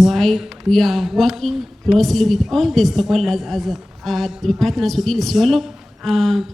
Why we are working closely with all the stakeholders as the partners within Isiolo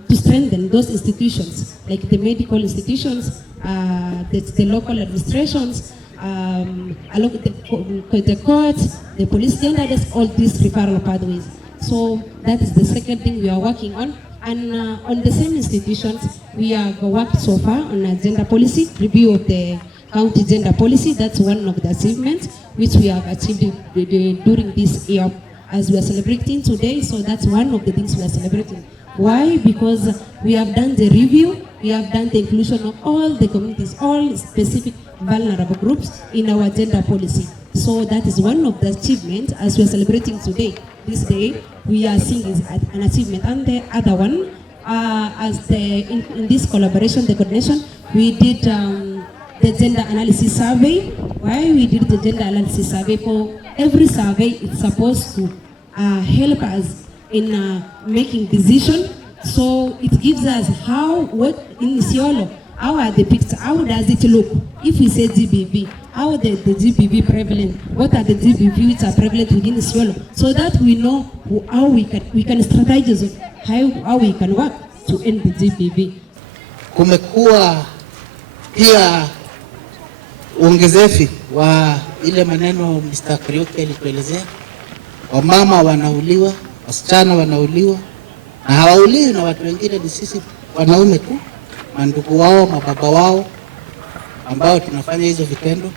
to strengthen those institutions, like the medical institutions, the local administrations, along the courts, the police standards, all these referral pathways. So that is the second thing we are working on. And on the same institutions, we have worked so far on a gender policy, review of the county gender policy. That's one of the achievements which we have achieved during this year as we are celebrating today. So that's one of the things we are celebrating. Why? Because we have done the review, we have done the inclusion of all the communities, all specific vulnerable groups in our gender policy. So that is one of the achievements as we are celebrating today. This day we are seeing is an achievement. And the other one, in this collaboration, the coordination, we did the gender analysis survey. Why we did the gender analysis survey? For every survey, it's supposed to help us in making decision. So it gives us what in Isiolo, how are the pictures, how does it look? If we say GBV, how are the GBV prevalent? What are the GBV which are prevalent within Isiolo? So that we know how we can strategize how we can work to end the GBV. Kumekuwa pia uongezefi wa ile maneno Mr. Kariuki alituelezea. Wamama wanauliwa, wasichana wanauliwa, na hawauliwi na watu wengine, ni sisi wanaume tu, mandugu wao, mababa wao ambao tunafanya hizo vitendo.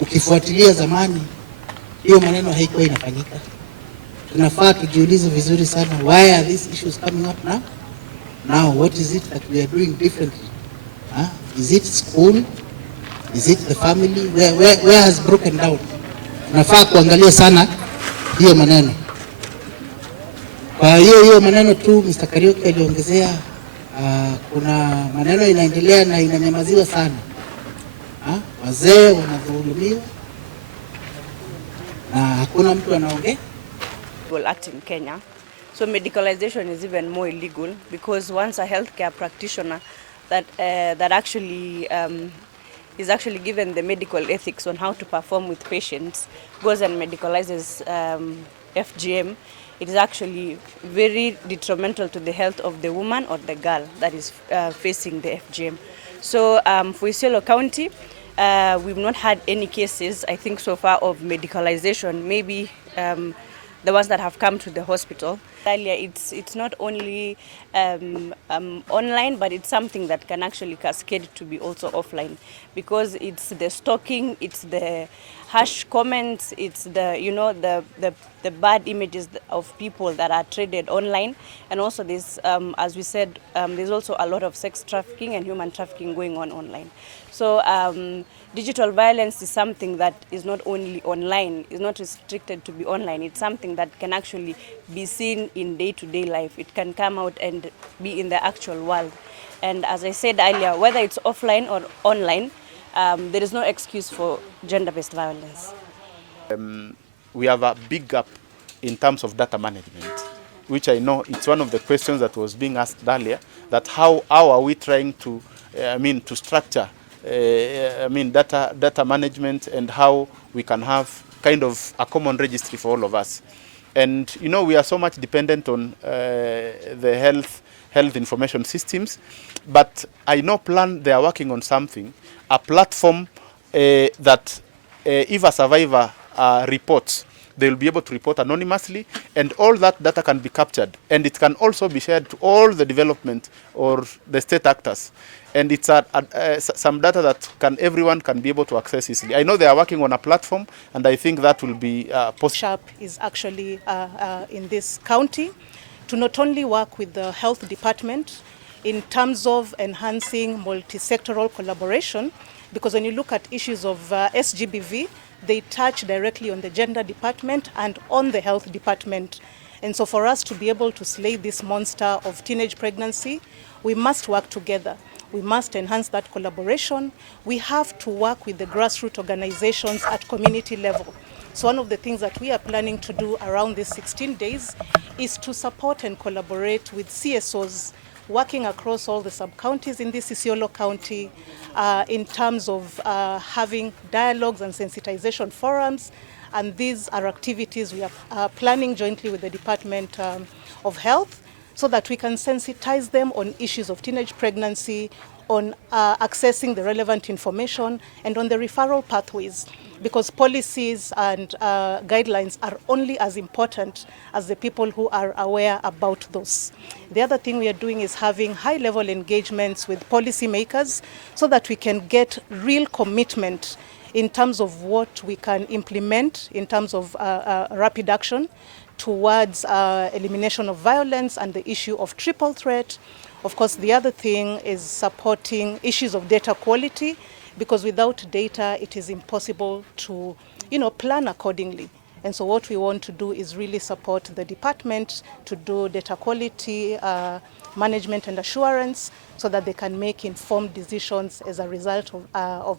Ukifuatilia zamani hiyo maneno haikuwa inafanyika. Tunafaa tujiulize vizuri sana, why are these issues coming up now? Now what is it that we are doing differently? Is it school? Is it the family? Where has broken down? Tunafaa kuangalia sana hiyo maneno. Kwa hiyo maneno tu Mr. Kariuki aliongezea, kuna maneno inaendelea na inanyamaziwa sana. Wazee wanadhulumiwa na hakuna mtu anaongea. Well, act in Kenya, so medicalization is even more illegal because once a healthcare practitioner that actually is actually given the medical ethics on how to perform with patients goes and medicalizes FGM, it is actually very detrimental to the health of the woman or the girl that is facing the FGM. So for Isiolo County, we've not had any cases, I think, so far of medicalization. Maybe the ones that have come to the hospital. Earlier, it's not only online, but it's something that can actually cascade to be also offline, because it's the stalking, it's the harsh comments, it's the the bad images of people that are traded online, and also this, as we said, there's also a lot of sex trafficking and human trafficking going on online. So digital violence is something that is not only online, is not restricted to be online. It's something that can actually be seen in day-to-day life. It can come out and be in the actual world. And as I said earlier, whether it's offline or online, there is no excuse for gender-based violence. We have a big gap in terms of data management, which I know it's one of the questions that was being asked earlier, that how are we trying to, to structure data management, and how we can have kind of a common registry for all of us. And we are so much dependent on the health information systems, but I know they are working on something, a platform that if a survivor reports, they will be able to report anonymously, and all that data can be captured, and it can also be shared to all the development or the state actors. And it's some data that everyone can be able to access easily. I know they are working on a platform, and I think that will be possible. SHARP is actually in this county to not only work with the health department in terms of enhancing multi-sectoral collaboration, because when you look at issues of SGBV, they touch directly on the gender department and on the health department. And so for us to be able to slay this monster of teenage pregnancy, we must work together. We must enhance that collaboration. We have to work with the grassroots organizations at community level. So one of the things that we are planning to do around these 16 days is to support and collaborate with CSOs working across all the sub-counties in this Isiolo County in terms of having dialogues and sensitization forums. And these are activities we are planning jointly with the Department of Health so that we can sensitize them on issues of teenage pregnancy, on accessing the relevant information, and on the referral pathways, because policies and guidelines are only as important as the people who are aware about those. The other thing we are doing is having high-level engagements with policymakers so that we can get real commitment in terms of what we can implement in terms of rapid action towards elimination of violence and the issue of triple threat. Of course, the other thing is supporting issues of data quality, because without data, it is impossible to, plan accordingly. And so what we want to do is really support the department to do data quality management and assurance so that they can make informed decisions as a result of